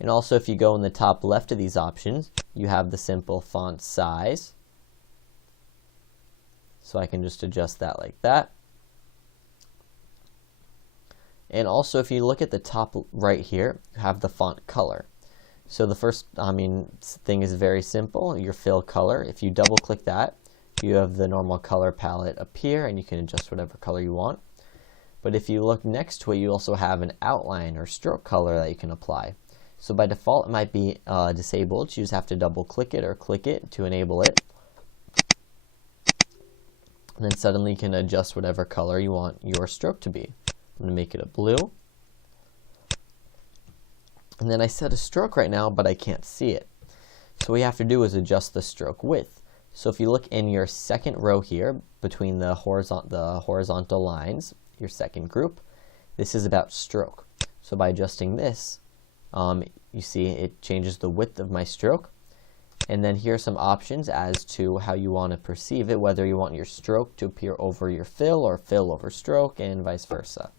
And also, if you go in the top left of these options, you have the simple font size. So I can just adjust that like that. And also, if you look at the top right here, you have the font color. So the first thing is very simple, your fill color. If you double click that, you have the normal color palette appear, and you can adjust whatever color you want. But if you look next to it, you also have an outline or stroke color that you can apply. So by default, it might be disabled. You just have to double click it or click it to enable it. And then suddenly you can adjust whatever color you want your stroke to be. I'm going to make it a blue. And then I set a stroke right now, but I can't see it. So what we have to do is adjust the stroke width. So if you look in your second row here, between the horizontal lines, your second group, this is about stroke. So by adjusting this, you see it changes the width of my stroke. And then here are some options as to how you want to perceive it, whether you want your stroke to appear over your fill or fill over stroke, and vice versa.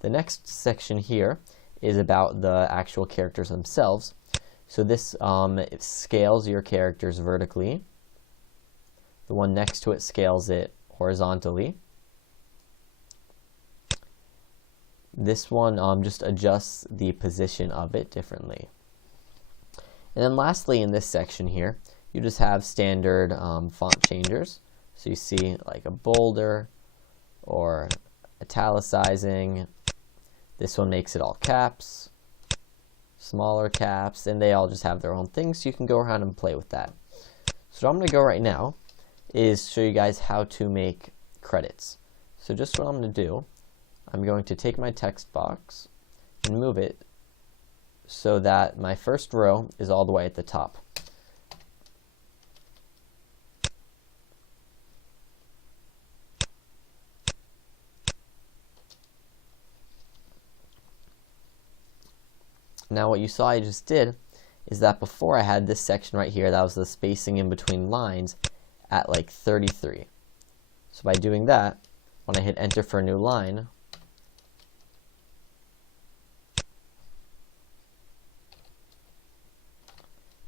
The next section here is about the actual characters themselves. So this it scales your characters vertically. The one next to it scales it horizontally. This one just adjusts the position of it differently. And then lastly, in this section here, you just have standard font changers. So you see like a bolder or italicizing. This one makes it all caps, smaller caps, and they all just have their own things, so you can go around and play with that. So what I'm going to go right now is show you guys how to make credits. So just what I'm going to do, I'm going to take my text box and move it so that my first row is all the way at the top. Now what you saw I just did is that before I had this section right here, that was the spacing in between lines at like 33. So by doing that, when I hit enter for a new line,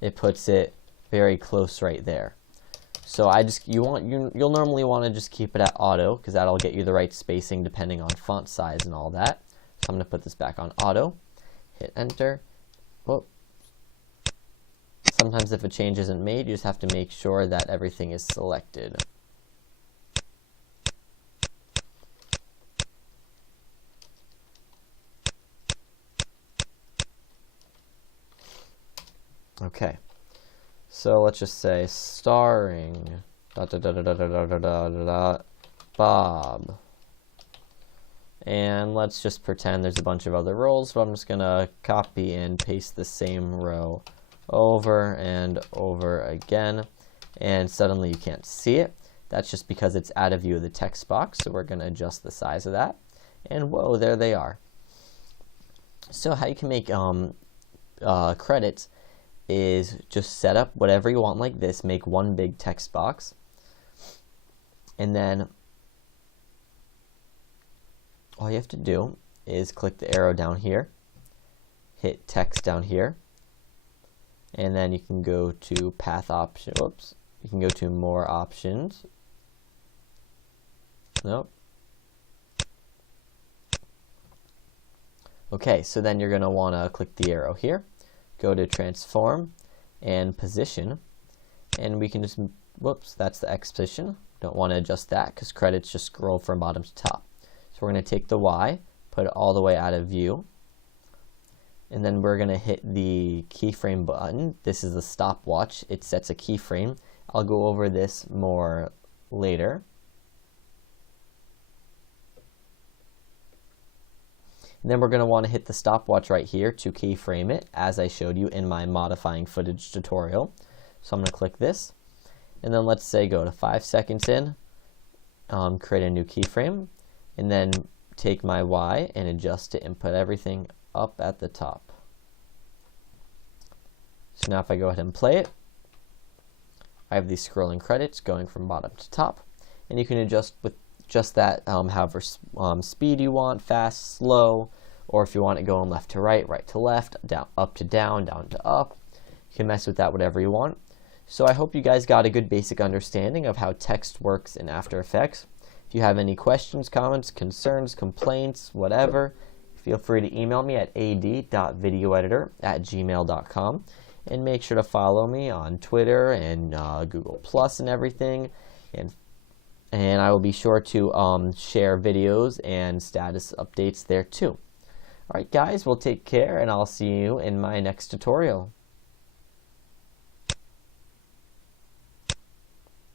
it puts it very close right there. So you'll normally want to just keep it at auto, because that'll get you the right spacing depending on font size and all that. So I'm going to put this back on auto. Hit enter. Whoop. Sometimes if a change isn't made, you just have to make sure that everything is selected. Okay, so let's just say starring Bob. And let's just pretend there's a bunch of other roles, but I'm just going to copy and paste the same row over and over again, and suddenly you can't see it. That's just because it's out of view of the text box, so we're going to adjust the size of that, and whoa, there they are. So how you can make credits is just set up whatever you want like this, make one big text box, and then all you have to do is click the arrow down here, hit text down here, and then you can go to path option. Whoops. You can go to more options. Nope. Okay, so then you're going to want to click the arrow here, go to transform and position, and we can just, whoops, that's the X position. Don't want to adjust that because credits just scroll from bottom to top. So we're going to take the Y, put it all the way out of view, and then we're going to hit the keyframe button. This is the stopwatch. It sets a keyframe. I'll go over this more later. And then we're going to want to hit the stopwatch right here to keyframe it, as I showed you in my modifying footage tutorial. So I'm going to click this, and then let's say go to 5 seconds in, create a new keyframe, and then take my Y and adjust it and put everything up at the top. So now if I go ahead and play it, I have these scrolling credits going from bottom to top, and you can adjust with just that however speed you want, fast, slow, or if you want it going left to right, right to left, down up to down, down to up. You can mess with that whatever you want. So I hope you guys got a good basic understanding of how text works in After Effects. If you have any questions, comments, concerns, complaints, whatever, feel free to email me at ad.videoeditor@gmail.com, and make sure to follow me on Twitter and Google Plus and everything, and I will be sure to share videos and status updates there too. Alright guys, well take care, and I'll see you in my next tutorial.